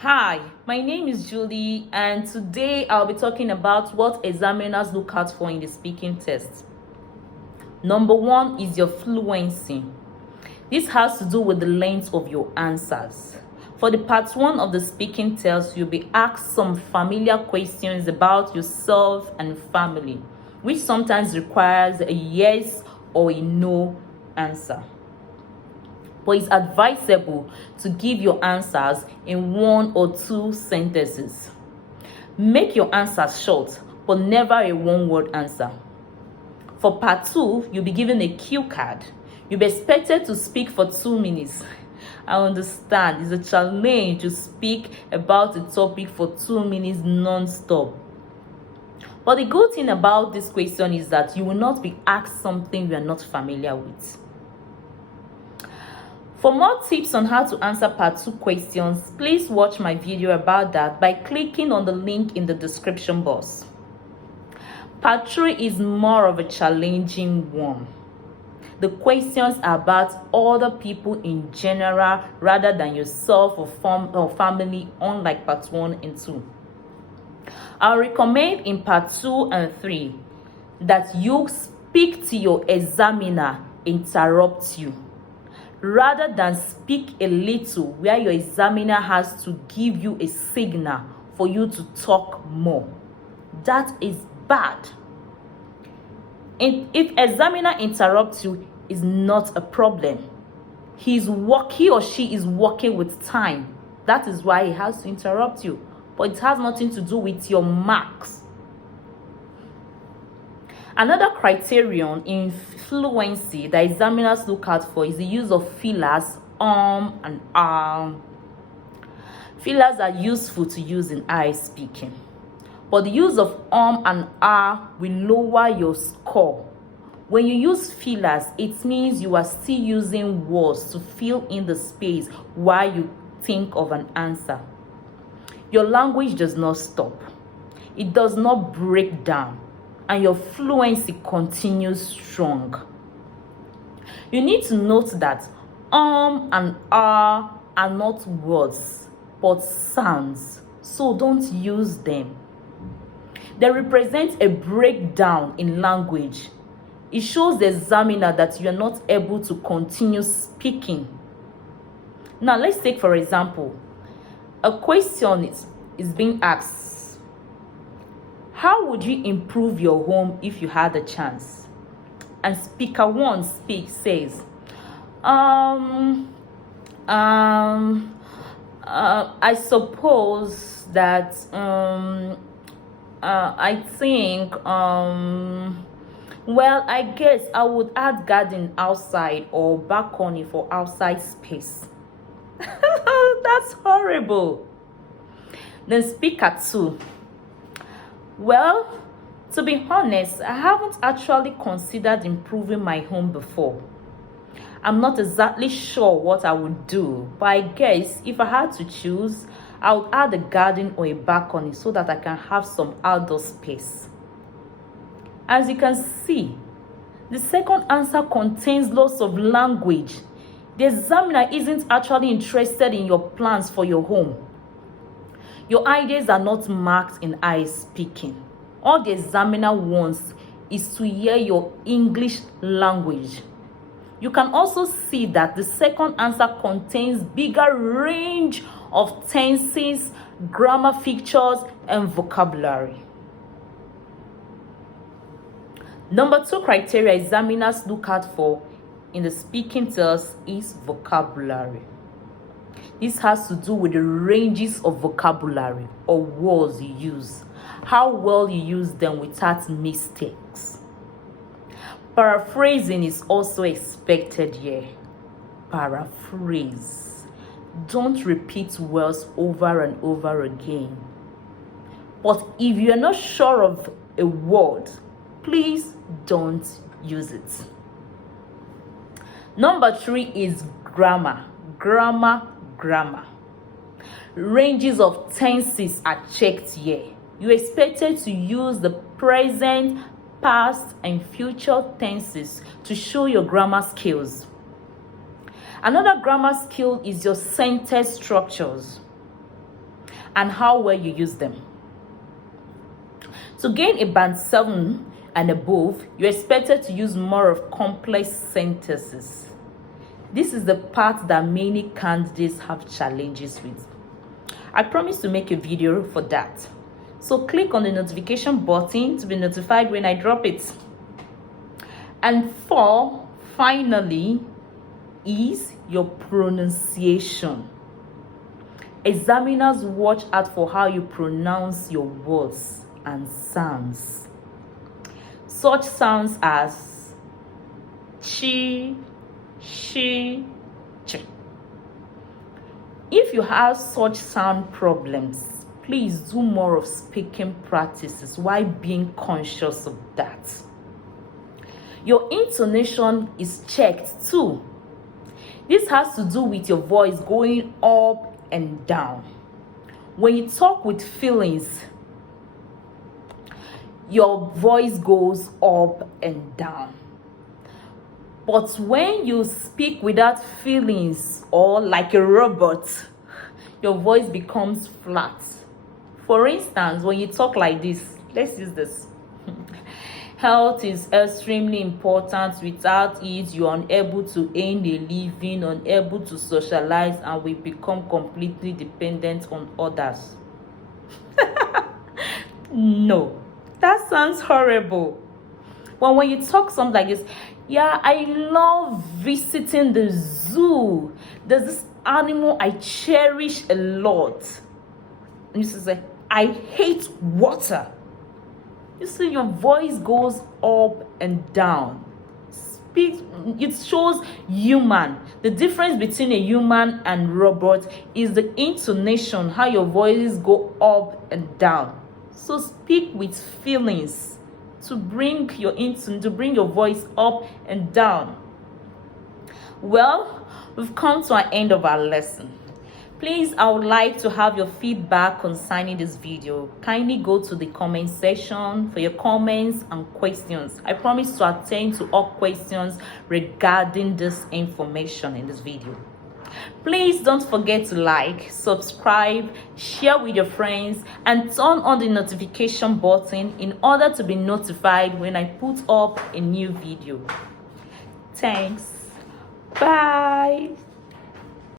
Hi, my name is Julie, and today I'll be talking about what examiners look out for in the speaking test. Number one is your fluency. This has to do with the length of your answers. For the part one of the speaking test, you'll be asked some familiar questions about yourself and family, which sometimes requires a yes or a no answer. But it's advisable to give your answers in one or two sentences. Make your answers short, but never a one-word answer. For part two, you'll be given a cue card. You'll be expected to speak for 2 minutes. I understand it's a challenge to speak about a topic for 2 minutes non-stop. But the good thing about this question is that you will not be asked something you are not familiar with. For more tips on how to answer part 2 questions, please watch my video about that by clicking on the link in the description box. Part 3 is more of a challenging one. The questions are about other people in general rather than yourself or family, unlike part 1 and 2. I recommend in part 2 and 3 that you speak to your examiner, interrupt you, rather than speak a little where your examiner has to give you a signal for you to talk more. That is bad. And if examiner interrupts you, is not a problem. He or she is working with time. That is why he has to interrupt you. But it has nothing to do with your marks. Another criterion in fluency that examiners look out for is the use of fillers, and Fillers are useful to use in IELTS speaking, but the use of and will lower your score. When you use fillers, it means you are still using words to fill in the space while you think of an answer. Your language does not stop. It does not break down, and your fluency continues strong. You need to note that and are not words, but sounds, so don't use them. They represent a breakdown in language. It shows the examiner that you are not able to continue speaking. Now, let's take, for example, a question is being asked. How would you improve your home if you had a chance? And speaker 1 says, I suppose that I think well, I guess I would add garden outside or balcony for outside space. That's horrible. Then speaker 2. Well, to be honest, I haven't actually considered improving my home before. I'm not exactly sure what I would do, but I guess if I had to choose, I would add a garden or a balcony so that I can have some outdoor space. As you can see, the second answer contains lots of language. The examiner isn't actually interested in your plans for your home. Your ideas are not marked in IELTS speaking. All the examiner wants is to hear your English language. You can also see that the second answer contains bigger range of tenses, grammar features, and vocabulary. Number 2 criteria examiners look out for in the speaking test is vocabulary. This has to do with the ranges of vocabulary or words you use, how well you use them without mistakes. Paraphrasing is also expected here. Paraphrase. Don't repeat words over and over again. But if you're not sure of a word, please don't use it. Number 3 is grammar. Grammar. Ranges of tenses are checked here. You're expected to use the present, past, and future tenses to show your grammar skills. Another grammar skill is your sentence structures. and how well you use them. To gain a band 7 and above, you're expected to use more of complex sentences. This is the part that many candidates have challenges with. I promise to make a video for that. So click on the notification button to be notified when I drop it. And 4, finally, is your pronunciation. Examiners watch out for how you pronounce your words and sounds. Such sounds as chi, she, ch. If you have such sound problems, please do more of speaking practices while being conscious of that. Your intonation is checked too. This has to do with your voice going up and down. When you talk with feelings, your voice goes up and down. But when you speak without feelings or like a robot, your voice becomes flat. For instance, when you talk like this, let's use this. Health is extremely important. Without it, you are unable to earn a living, unable to socialize, and we become completely dependent on others. No, that sounds horrible. But when you talk something like this, yeah, I love visiting the zoo. There's this animal I cherish a lot. And you say, I hate water. You see, your voice goes up and down. It shows human. The difference between a human and robot is the intonation, how your voices go up and down. So speak with feelings to bring your voice up and down. Well, we've come to an end of our lesson. Please, I would like to have your feedback concerning this video. Kindly go to the comment section for your comments and questions. I promise to attend to all questions regarding this information in this video. Please don't forget to like, subscribe, share with your friends, and turn on the notification button in order to be notified when I put up a new video. Thanks. Bye.